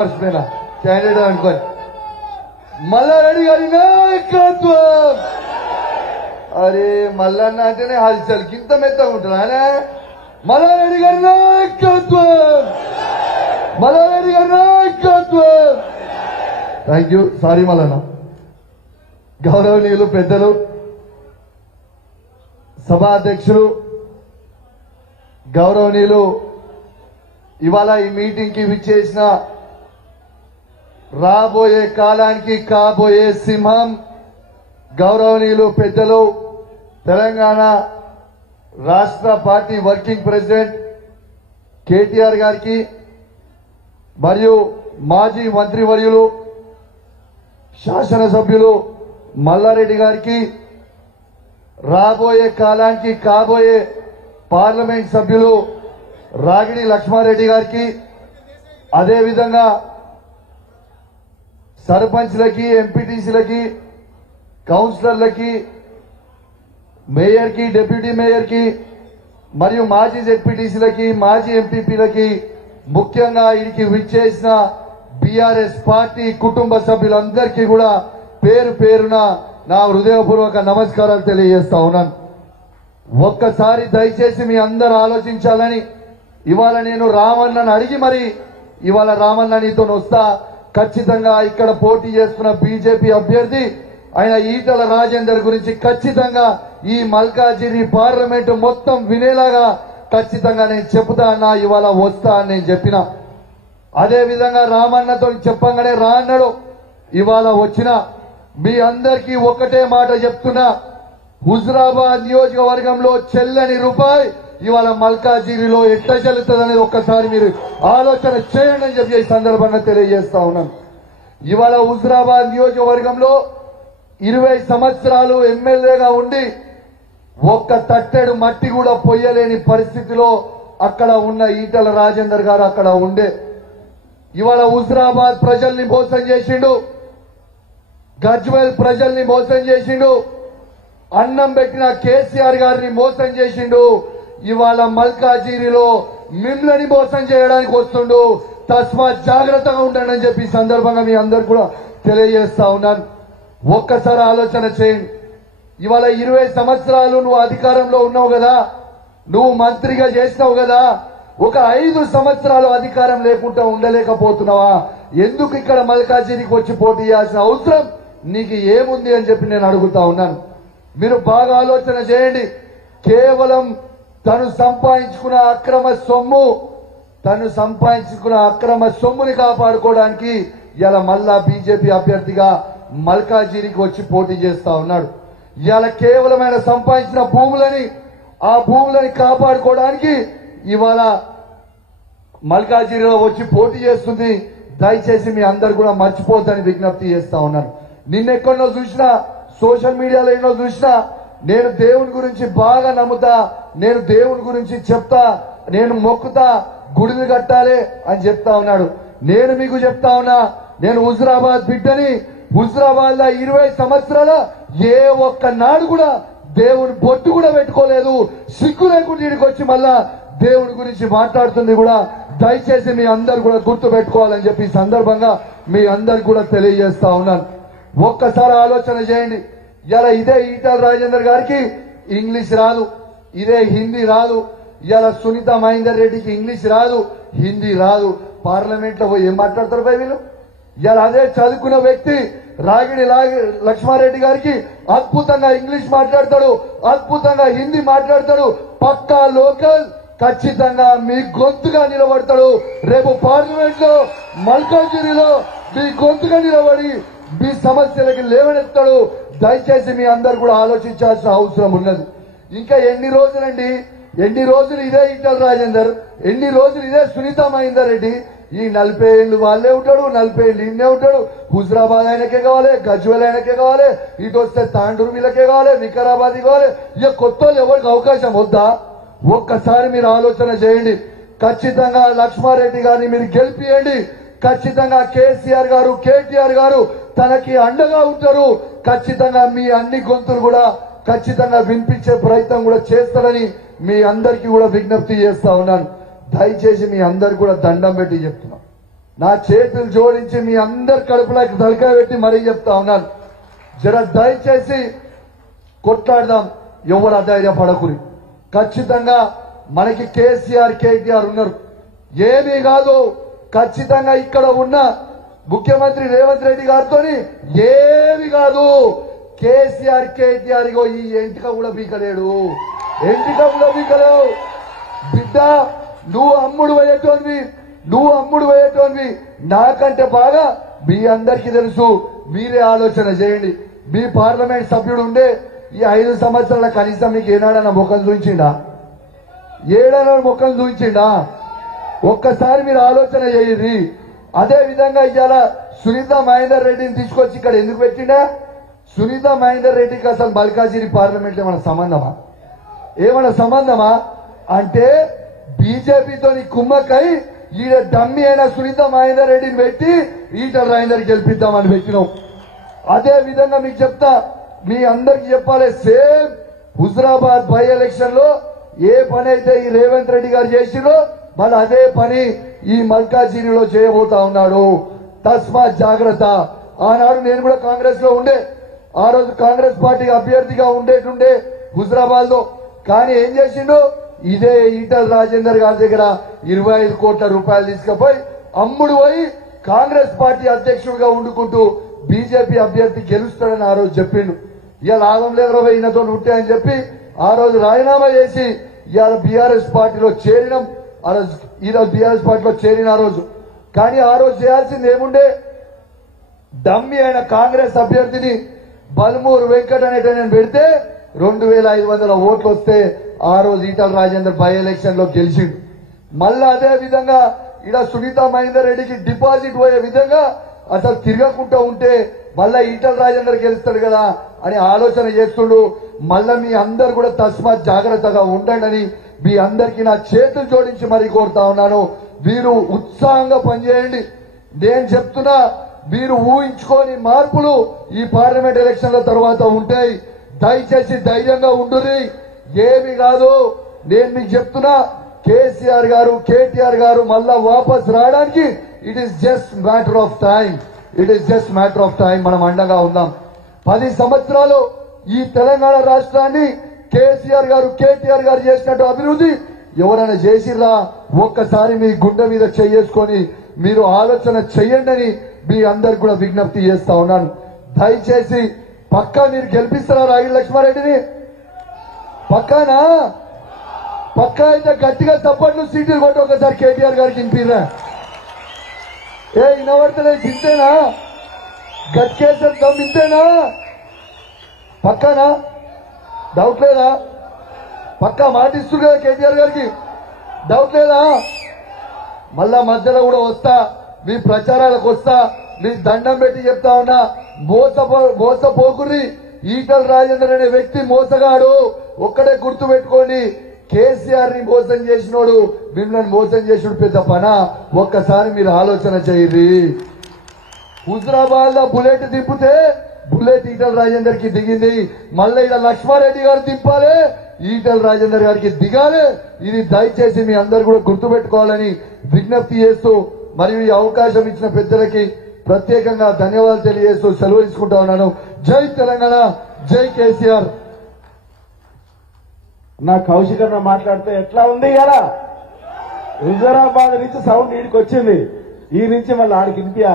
Candidate అనుకోని మల్లారెడ్డి గారి నాయకత్వం. అరే మల్లన్న అంటేనే హల్చల్ కింద మెత్తగా ఉంటుందా? మల్లారెడ్డి గారి నాయకత్వం, మల్లారెడ్డి గారి నాయకత్వం. Thank you. సారీ మల్లన్న. గౌరవనీయులు పెద్దలు, సభా అధ్యక్షులు, గౌరవనీయులు, ఇవాళ ఈ మీటింగ్ కి విచ్చేసిన రాబోయే కాలానికి కాబోయే సింహం గౌరవనీయులు పెద్దలు, తెలంగాణ రాష్ట్ర పార్టీ వర్కింగ్ ప్రెసిడెంట్ కేటీఆర్ గారికి మరియు మాజీ మంత్రివర్యులు శాసనసభ్యులు మల్లారెడ్డి గారికి, రాబోయే కాలానికి కాబోయే పార్లమెంట్ సభ్యులు రాగిడి లక్ష్మారెడ్డి గారికి, అదేవిధంగా సర్పంచ్లకి, ఎంపీటీసీలకి, కౌన్సిలర్లకి, మేయర్కి, డిప్యూటీ మేయర్కి మరియు మాజీ జెడ్పీటీసీలకి, మాజీ ఎంపీపీలకి, ముఖ్యంగా వీరికి విచ్చేసిన బీఆర్ఎస్ పార్టీ కుటుంబ సభ్యులందరికీ కూడా పేరు పేరున నా హృదయపూర్వక నమస్కారాలు తెలియజేస్తా ఉన్నాను. ఒక్కసారి దయచేసి మీ అందరూ ఆలోచించాలని, ఇవాళ నేను రామన్నను అడిగి మరి ఇవాళ రామన్న నీతో వస్తా, ఖచ్చితంగా ఇక్కడ పోటీ చేస్తున్న బీజేపీ అభ్యర్థి ఆయన ఈటల రాజేందర్ గురించి ఖచ్చితంగా ఈ మల్కాజిరి పార్లమెంటు మొత్తం వినేలాగా ఖచ్చితంగా నేను చెప్తా అన్నా, ఇవాళ వస్తా అని నేను చెప్పిన. అదే విధంగా రామన్నతో చెప్పంగానే రా అన్నాడు. ఇవాళ వచ్చిన మీ అందరికీ ఒకటే మాట చెప్తున్నా, హుజురాబాద్ నియోజకవర్గంలో చెల్లని రూపాయి ఇవాళ మల్కాజిరిలో ఎట్లా చెల్లుతుంది అనేది ఒక్కసారి మీరు ఆలోచన చేయండి అని చెప్పి ఈ సందర్భంగా తెలియజేస్తా ఉన్నాను. ఇవాళ హుజురాబాద్ నియోజకవర్గంలో 20 సంవత్సరాలు ఎమ్మెల్యేగా ఉండి ఒక్క తట్టెడు మట్టి కూడా పొయ్యలేని పరిస్థితిలో అక్కడ ఉన్న ఈటల రాజేందర్ గారు అక్కడ ఉండే. ఇవాళ హుజురాబాద్ ప్రజల్ని మోసం చేసిండు, గజ్వేల్ ప్రజల్ని మోసం చేసిండు, అన్నం పెట్టిన కేసీఆర్ గారిని మోసం చేసిండు. ఇవాళ మల్కాజిరిలో మిమ్మల్ని మోసం చేయడానికి వస్తుండు. తస్మాత్ జాగ్రత్తగా ఉండండి అని చెప్పి సందర్భంగా మీ అందరు కూడా తెలియజేస్తా ఉన్నాను. ఒక్కసారి ఆలోచన చేయండి. ఇవాళ 20 సంవత్సరాలు నువ్వు అధికారంలో ఉన్నావు కదా, నువ్వు మంత్రిగా చేసినావు కదా, ఒక 5 సంవత్సరాలు అధికారం లేకుండా ఉండలేకపోతున్నావా? ఎందుకు ఇక్కడ మల్కాజిరికి వచ్చి పోటీ చేయాల్సిన అవసరం నీకు ఏముంది అని చెప్పి నేను అడుగుతా ఉన్నాను. మీరు బాగా ఆలోచన చేయండి. కేవలం తను సంపాదించుకున్న అక్రమ సొమ్ముని కాపాడుకోవడానికి ఇలా మళ్ళా బీజేపీ అభ్యర్థిగా మల్కాజిరికి వచ్చి పోటీ చేస్తా ఉన్నాడు. ఇలా కేవలం ఆయన సంపాదించిన ఆ భూములని కాపాడుకోవడానికి ఇవాళ మల్కాజిరిలో వచ్చి పోటీ చేస్తుంది. దయచేసి మీ అందరు కూడా మర్చిపోద్దని విజ్ఞప్తి చేస్తా ఉన్నాను. నిన్నెక్కడో చూసినా, సోషల్ మీడియాలో ఎన్నో చూసినా, నేను దేవుని గురించి బాగా నమ్ముతా, నేను దేవుని గురించి చెప్తా, నేను మొక్కుతా, గుడిని కట్టాలి అని చెప్తా ఉన్నాడు. నేను మీకు చెప్తా ఉన్నా, నేను హుజురాబాద్ బిడ్డని. హుజురాబాద్ లో 20 సంవత్సరాల ఏ ఒక్క నాడు కూడా దేవుని బొట్టు కూడా పెట్టుకోలేదు. సిగ్గు లేకుండా ఇక్కడికి వచ్చి మళ్ళా దేవుని గురించి మాట్లాడుతుంది కూడా దయచేసి మీ అందరు కూడా గుర్తు పెట్టుకోవాలని చెప్పి ఈ సందర్భంగా మీ అందరికి కూడా తెలియజేస్తా ఉన్నాను. ఒక్కసారి ఆలోచన చేయండి. ఇలా ఇదే ఈటల రాజేందర్ గారికి ఇంగ్లీష్ రాదు, ఇదే హిందీ రాదు. ఇలా సునీత మహేందర్ రెడ్డికి ఇంగ్లీష్ రాదు, హిందీ రాదు. పార్లమెంట్ లో పోయి ఏం మాట్లాడతారు పై వీళ్ళు? ఇలా అదే చదువుకున్న వ్యక్తి రాగిడి లక్ష్మారెడ్డి గారికి అద్భుతంగా ఇంగ్లీష్ మాట్లాడతాడు, అద్భుతంగా హిందీ మాట్లాడతాడు. పక్కా లోకల్, ఖచ్చితంగా మీ గొంతుగా నిలబడతాడు. రేపు పార్లమెంట్ లో మల్కాజిరిలో మీ గొంతుగా నిలబడి మీ సమస్యలకి లేవనెత్తాడు. దయచేసి మీ అందరు కూడా ఆలోచించాల్సిన అవసరం ఉన్నది. ఇంకా ఎన్ని రోజులండి? ఎన్ని రోజులు ఇదే ఈటల రాజేందర్, ఎన్ని రోజులు ఇదే సునీత మహేందర్ రెడ్డి? ఈ 40 ఏళ్ళు వాళ్ళే ఉంటాడు, 40 ఏళ్ళు ఈయనే ఉంటాడు. హుజురాబాద్ ఆయనకే కావాలి, గజ్వేల్ ఆయనకే కావాలి, ఇటు వస్తే తాండూరు వీళ్ళకే కావాలి, వికారాబాద్ కావాలి. ఇక కొత్త ఎవరికి అవకాశం వద్దా? ఒక్కసారి మీరు ఆలోచన చేయండి. ఖచ్చితంగా లక్ష్మారెడ్డి గారిని మీరు గెలిపియండి. ఖచ్చితంగా కేసీఆర్ గారు, కేటీఆర్ గారు తనకి అండగా ఉంటారు. ఖచ్చితంగా మీ అన్ని గొంతులు కూడా ఖచ్చితంగా వినిపించే ప్రయత్నం కూడా చేస్తారని మీ అందరికీ కూడా విజ్ఞప్తి చేస్తా ఉన్నాను. దయచేసి మీ అందరు కూడా దండం పెట్టి చెప్తున్నా, నా చేతులు జోడించి మీ అందరి కడుపులకు తలకాయ పెట్టి మరీ చెప్తా ఉన్నాను, జర దయచేసి కొట్లాడదాం, ఎవరు అధైర్యపడకుని. ఖచ్చితంగా మనకి కేసీఆర్ కేటీఆర్ ఉన్నారు, ఏమీ కాదు. ఖచ్చితంగా ఇక్కడ ఉన్న ముఖ్యమంత్రి రేవంత్ రెడ్డి గారితో ఏమి కాదు. కేసీఆర్ కేటీఆర్ ఇగో ఈ ఎంటిక కూడా బీకలేడు, ఎంటిక కూడా బీకలేవు. బిడ్డ నువ్వు అమ్ముడు పోయేటోన్వి నాకంటే బాగా మీ అందరికీ తెలుసు. మీరే ఆలోచన చేయండి. మీ పార్లమెంట్ సభ్యుడు ఉండే ఈ 5 సంవత్సరాల కనీసం మీకు ఏనాడన్నా ముఖం చూపించిండా? ఏడైనా ముఖం చూపించిండా? ఒక్కసారి మీరు ఆలోచన చేయండి. అదే విధంగా ఇవాళ సునీత మహేందర్ రెడ్డిని తీసుకొచ్చి ఇక్కడ ఎందుకు పెట్టిండా? సునీత మహేందర్ రెడ్డికి అసలు మల్కాజిగిరి పార్లమెంట్ ఏమైనా సంబంధమా అంటే బీజేపీతో కుమ్మక్కై ఈడ డమ్మి అయిన సునీత మహేందర్ రెడ్డిని పెట్టి ఈటల రాజేందర్ గెలిపిద్దామని పెట్టినాం. అదే విధంగా మీకు చెప్తా, మీ అందరికి చెప్పాలి, సేమ్ హుజరాబాద్ బై ఎలక్షన్ లో ఏ పని అయితే ఈ రేవంత్ రెడ్డి గారు చేసిండో మళ్ళీ అదే పని ఈ మల్కాజిగిరిలో చేయబోతా ఉన్నాడు. తస్మాత్ జాగ్రత్త. ఆనాడు నేను కూడా కాంగ్రెస్ లో ఉండే, ఆ రోజు కాంగ్రెస్ పార్టీ అభ్యర్థిగా ఉండేటుండే హుజరాబాద్ లో. కానీ ఏం చేసిండు, ఇదే ఈటల రాజేందర్ గారి దగ్గర 25 కోట్ల రూపాయలు తీసుకుపోయి అమ్ముడు పోయి కాంగ్రెస్ పార్టీ అధ్యక్షుడిగా ఉండుకుంటూ బీజేపీ అభ్యర్థి గెలుస్తాడని ఆ రోజు చెప్పిండు. ఇవాళ లాభం లేదు ఈయనతో ఉంటే అని చెప్పి ఆ రోజు రాజీనామా చేసి ఇవాళ బీఆర్ఎస్ పార్టీలో చేరినాం. ఆ రోజు ఈరోజు బీఆర్ఎస్ పార్టీలో చేరిన ఆ రోజు. కానీ ఆ రోజు చేయాల్సింది ఏముండే, డమ్మి అయిన కాంగ్రెస్ అభ్యర్థిని బల్మూరు వెంకట్ అనేట పెడితే 2500 ఓట్లు వస్తే ఆ రోజు ఈటల రాజేందర్ బై ఎలక్షన్ లో గెలిచిండు. మళ్ళా అదే విధంగా ఇడ సునీత మహేందర్ రెడ్డికి డిపాజిట్ పోయే విధంగా అసలు తిరగకుండా ఉంటే మళ్ళా ఈటల రాజేందర్ గెలుస్తాడు కదా అని ఆలోచన చేస్తుండు. మళ్ళా మీ అందరు కూడా తస్మాత్ జాగ్రత్తగా ఉండండి అని మీ అందరికీ నా చేతులు జోడించి మరీ కోరుతా ఉన్నాను. మీరు ఉత్సాహంగా పనిచేయండి. నేను చెప్తున్నా, మీరు ఊహించుకోని మార్పులు ఈ పార్లమెంట్ ఎలక్షన్ల తర్వాత ఉంటాయి. దయచేసి ధైర్యంగా ఉండుర్రి, ఏమి కాదు. నేను మీకు చెప్తున్నా, కేసీఆర్ గారు కేటీఆర్ గారు మళ్ళా వాపస్ రావడానికి it is just matter of time. మనం అండగా ఉందాం. 10 సంవత్సరాలు ఈ తెలంగాణ రాష్ట్రాన్ని కేసీఆర్ గారు కేటీఆర్ గారు చేసినట్టు అభివృద్ధి ఎవరైనా చేసిర్రా? ఒక్కసారి మీ గుండె మీద చేసుకొని మీరు ఆలోచన చెయ్యండి అని మీ అందరికి కూడా విజ్ఞప్తి చేస్తా ఉన్నాను. దయచేసి పక్కా మీరు గెలిపిస్తారా రాగిడి లక్ష్మారెడ్డిని? పక్కా అయితే గట్టిగా చప్పట్లు సీట్లు కొట్టి ఒకసారి కేటీఆర్ గారికి వినిపిరా. వినబడతలే, ఇంతేనా? గట్కేసారి దమ్ ఇంతేనా? పక్కానా? డౌట్ లేదా? పక్కా మాటిస్తుంది కదా కేటీఆర్ గారికి, డౌట్ లేదా? మళ్ళా మధ్యలో కూడా వస్తా, మీ ప్రచారాలకు వస్తా, మీ దండం పెట్టి చెప్తా ఉన్నా, మోసపోకుర్రి. ఈటల రాజేందర్ అనే వ్యక్తి మోసగాడు. ఒక్కడే గుర్తు పెట్టుకోండి, కేసీఆర్ ని మోసం చేసినోడు మిమ్మల్ని మోసం చేసినోడు పెద్ద పనా? ఒక్కసారి మీరు ఆలోచన చేయరి. హుజరాబాద్ లో బుల్లెట్ దింపితే బుల్లెట్ ఈటల రాజేందర్ కి దిగింది. మళ్ళీ ఇలా లక్ష్మారెడ్డి గారు దింపాలి, ఈటల రాజేందర్ గారికి దిగాలి. ఇది దయచేసి మీ అందరు కూడా గుర్తు పెట్టుకోవాలని విజ్ఞప్తి చేస్తూ, మరియు ఈ అవకాశం ఇచ్చిన పెద్దలకి ప్రత్యేకంగా ధన్యవాదాలు తెలియజేస్తూ సెలవు తీసుకుంటా ఉన్నాను. జై తెలంగాణ, జై కేసీఆర్. నా కౌశికన్న మాట్లాడితే ఎట్లా ఉంది కదా, హుజరాబాద్ నుంచి సౌండ్ ఈడికి వచ్చింది, ఈ నుంచి మళ్ళీ ఆడికి వినిపించాలి.